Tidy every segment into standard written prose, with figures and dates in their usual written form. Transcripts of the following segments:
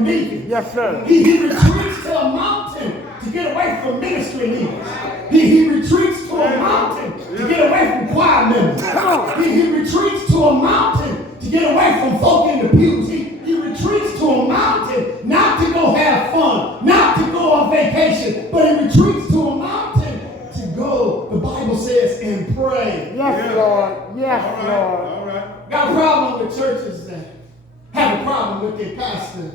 from deacons. Yes, sir. He retreats to a mountain to get away from ministry leaders. He retreats to a mountain to get away from choir members. He retreats to a mountain to get away from folk in the pews. He retreats to a mountain not to go have fun, not to go on vacation, but he retreats to a mountain to go, the Bible says, and pray. Yes, Lord. Yes, Lord. All right. Got a problem with churches that have a problem with their pastor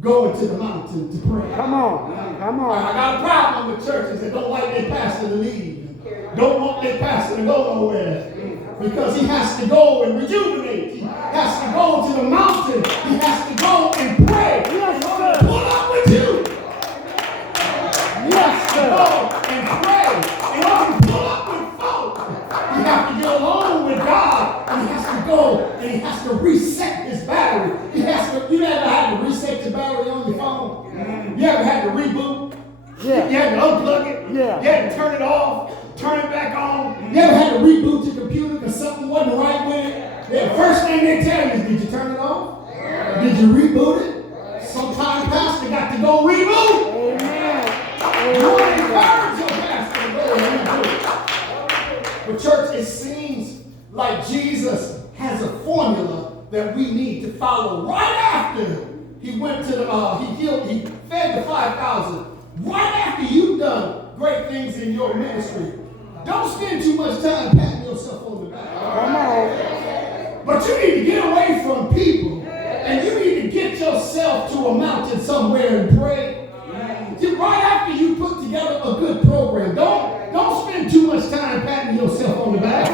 going to the mountain to pray. Come on. Come I on. got a problem with churches that don't like their pastor to leave. Don't want their pastor to go nowhere. Because he has to go and rejuvenate. He has to go to the mountain. He has to go and pray. Yes, Pull sir. up with you. Yes, sir. Go and pray. In order to pull up with folk, you have to get alone with God, and he has to go and he has to reset his battery. You ever had to reset your battery on your phone? You ever had to reboot? Yeah. You had to unplug it? Yeah. You had to turn it off, turn it back on? You ever had to reboot your computer because something wasn't right with it? The first thing they tell you is, did you turn it off? Did you reboot it? Sometimes pastor got to go reboot. Amen. You want to encourage your pastor to go and reboot. But church, it seems like Jesus has a formula that we need to follow right after he went to he fed the 5,000. Right after you've done great things in your ministry, don't spend too much time patting yourself on the back. Come on. But you need to get away from people, and you need to get yourself to a mountain somewhere and pray. Right after you put together a good program, don't spend too much time patting yourself on the back.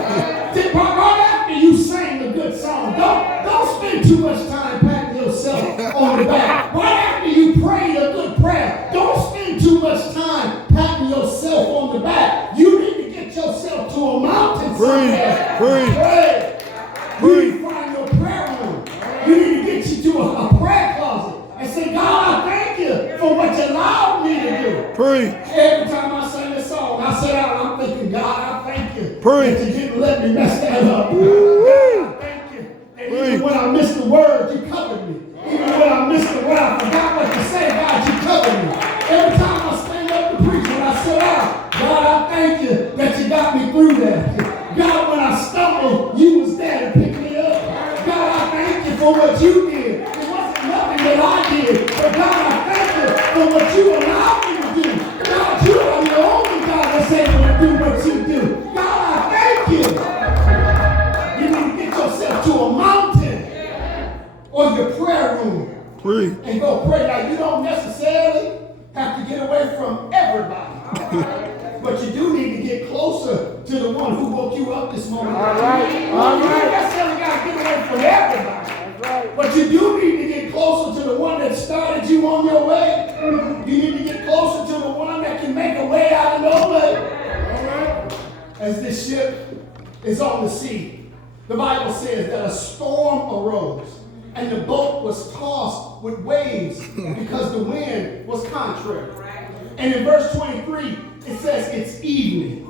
Right after you sing a good song, don't spend too much time patting yourself on the back. Right after you prayed a good prayer, don't spend too much time patting yourself on the back. You need to get yourself to a mountain somewhere. Pray. You need to find your prayer room. You need to get you to a prayer closet and say, God, I thank you for what you allowed me to do. Every time I sing this song, I sit down and I'm thinking, God, I thank you that you didn't let me mess that up. God, I thank you that even when I missed the word, you covered me. Even when I missed the word, I forgot what to say, God, you covered me. Every time I stand up to preach, when I sit down, God, I thank you that you got me through that. God, when I stumbled, you was there to pick me up. God, I thank you for what you did. It wasn't nothing that I did, but God, I thank you for what you allowed me to do. God, you are the only God that's able to do what you do. God, I thank you. You need to get yourself to a mountain or your prayer room and go pray. Now, you don't necessarily have to get away from everybody. But you do need to get closer to the one who woke you up this morning. All right. You don't necessarily got to get away from everybody. That's right. But you do need to get closer to the one that started you on your way. You need to get closer to the one that can make a way out of no way. As this ship is on the sea, the Bible says that a storm arose and the boat was tossed with waves because the wind was contrary. And in verse 23, it says it's evening.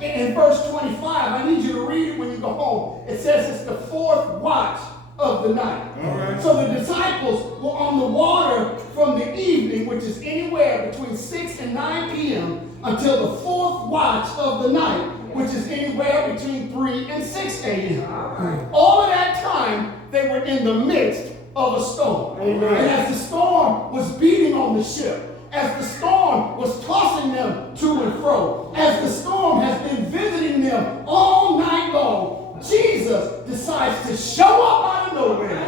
In verse 25, I need you to read it when you go home. It says it's the fourth watch of the night. So the disciples were on the water from the evening, which is anywhere between 6 and 9 p.m. until the fourth watch of the night, which is anywhere between 3 and 6 a.m. All of that time, they were in the midst of a storm. Amen. And as the storm was beating on the ship, as the storm was tossing them to and fro, as the storm has been visiting them all night long, Jesus decides to show up out of nowhere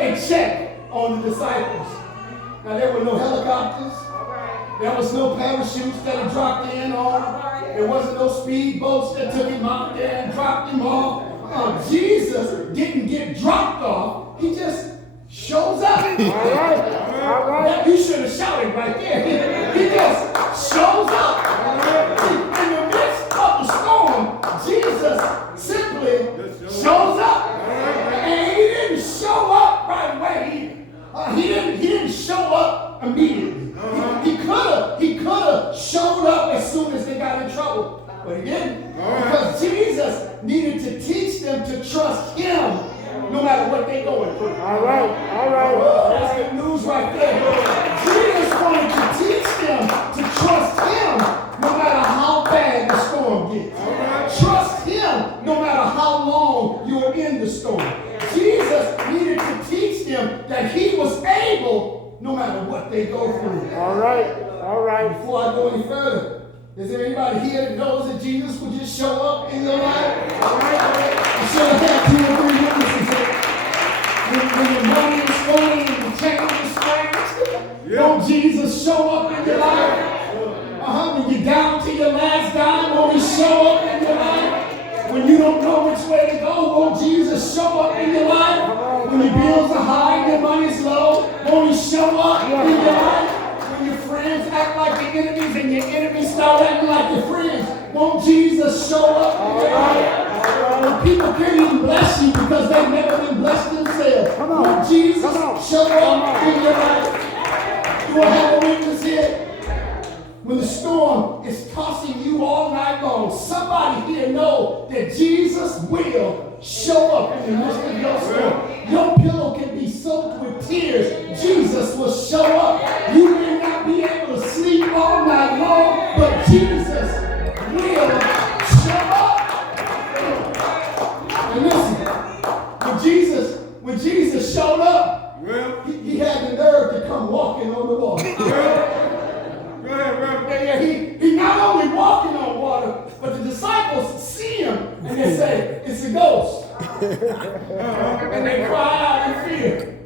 and check on the disciples. Now, there were no helicopters. There was no parachutes that he dropped in on. There wasn't no speedboats that took him out there and dropped him off. Jesus didn't get dropped off. He just shows up. All right. You should have shouted right there. He just shows up. In the midst of the storm, Jesus simply shows up. And he didn't show up right away. He didn't show up immediately. He could have showed up as soon as they got in trouble, but he didn't. Because Jesus needed to teach them to trust him no matter what they're going through. All right. That's good news right there. stable no matter what they go through. All right. All right. Before I go any further, is there anybody here that knows that Jesus would just show up in your life? I should have had 2 or 3 witnesses here. When your money is stolen and your change is scratched, won't Jesus show up in your life? When you're down to your last dime, won't he show up in your life? When you don't know which way to go, won't Jesus show up in your life? When your bills are high and your money's low, won't he show up in your life? When your friends act like your enemies and your enemies start acting like your friends, won't Jesus show up in your life? When people can't even bless you because they've never been blessed themselves, won't Jesus show up in your life? Do I have a witness here? When the storm is tossing you all night long, somebody here know that Jesus will show up in the midst of your storm. Your pillow can be soaked with tears. Jesus will show up. You may not be able to sleep all night long, but Jesus will show up. And listen, when Jesus showed up, he had the nerve to come walking on the water. He's not only walking on water, but the disciples see him and they say, it's a ghost. And they cry out in fear.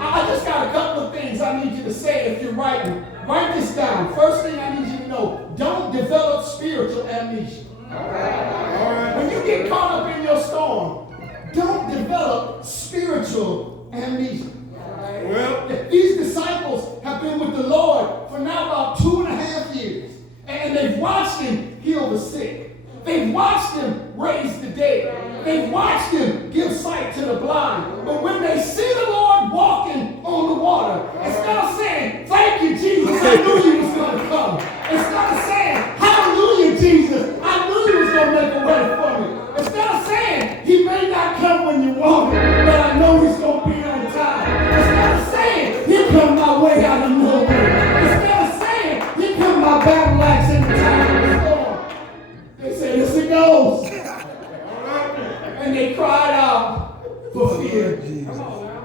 I just got a couple of things I need you to say if you're writing. Write this down. First thing I need you to know, don't develop spiritual amnesia. When you get caught up in your storm, don't develop spiritual amnesia. These disciples have been with the Lord for now about 2.5 years. And they've watched him heal the sick. They've watched him raise the dead. They've watched him give sight to the blind. But when they see the Lord walking on the water, instead of saying, thank you, Jesus, I knew you was going to come. Instead of saying, hallelujah, Jesus, I knew you was going to make a way for me. Instead of saying, he may not come when you want him, but I know he's going to be on time. Instead of saying, he come my way out of nowhere. Instead of saying, he come my battle axe in the time of the storm. They said, it's a ghost. And they cried out for fear.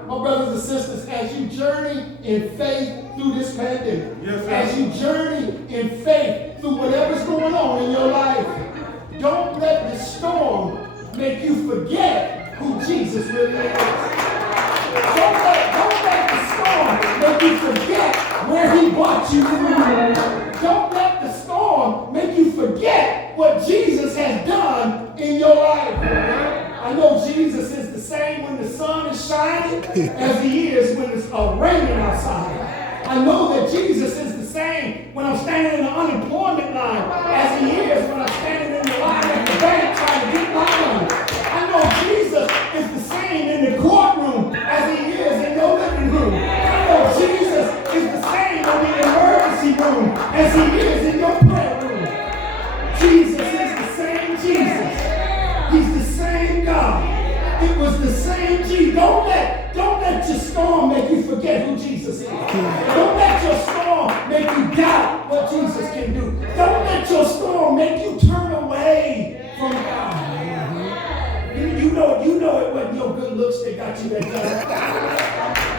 My brothers and sisters, as you journey in faith through this pandemic, as you journey in faith through whatever's going on in your life, don't let the storm make you forget who Jesus really is. Don't let the storm make you forget where he brought you from. Don't let the storm make you forget what Jesus has done in your life. I know Jesus is the same when the sun is shining as he is when it's raining outside. I know that Jesus is the same when I'm standing in the unemployment line as he is when I'm standing in the line at the bank trying to get my money. I know Jesus is the same in the courtroom as he is in your living room. I know Jesus is the same in the emergency room as he is in your prayer room. Jesus is the same Jesus. He's the same God. It was the same Jesus. Don't let your storm make you forget who Jesus is. Don't let your storm make you doubt what Jesus can do. Don't let your storm make you turn away from God. You know it wasn't your good looks that got you that job.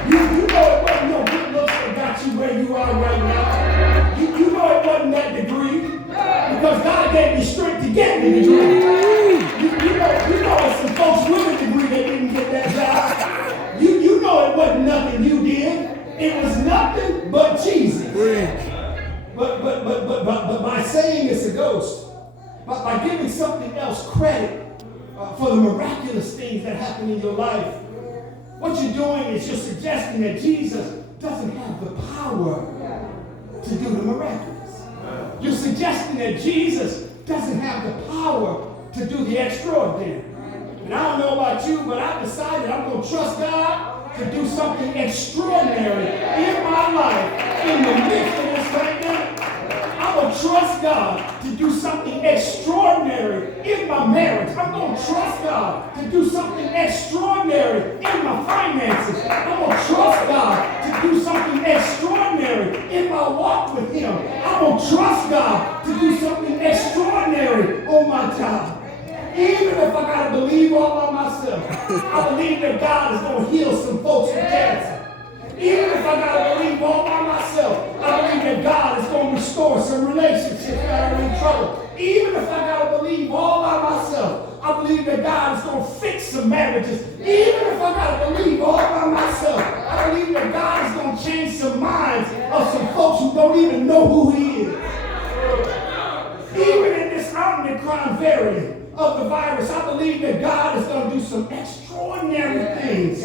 You know it wasn't your good looks that got you where you are right now. You know it wasn't that degree. Because God gave me strength to get the degree. You know it's some folks with a degree that didn't get that job. You know it wasn't nothing you did. It was nothing but Jesus. But by saying it's a ghost, by giving something else credit for the miraculous things that happen in your life, what you're doing is you're suggesting that Jesus doesn't have the power to do the miraculous. You're suggesting that Jesus doesn't have the power to do the extraordinary. And I don't know about you, but I've decided I'm going to trust God to do something extraordinary in my life in the midst of this pandemic. I'm going to trust God to do something extraordinary in my marriage. I'm going to trust God to do something extraordinary in my finances. I'm going to trust God to do something extraordinary in my walk with him. I'm going to trust God to do something extraordinary on my job. Even if I got to believe all by myself, I believe that God is going to heal some folks with cancer. Even if I got to believe all by myself, I believe that God is going to restore some relationships that are in trouble. Even if I got to believe all by myself, I believe that God is going to fix some marriages. Even if I got to believe all by myself, I believe that God is going to change some minds of some folks who don't even know who He is. Even in this Omicron variant of the virus, I believe that God is going to do some extraordinary things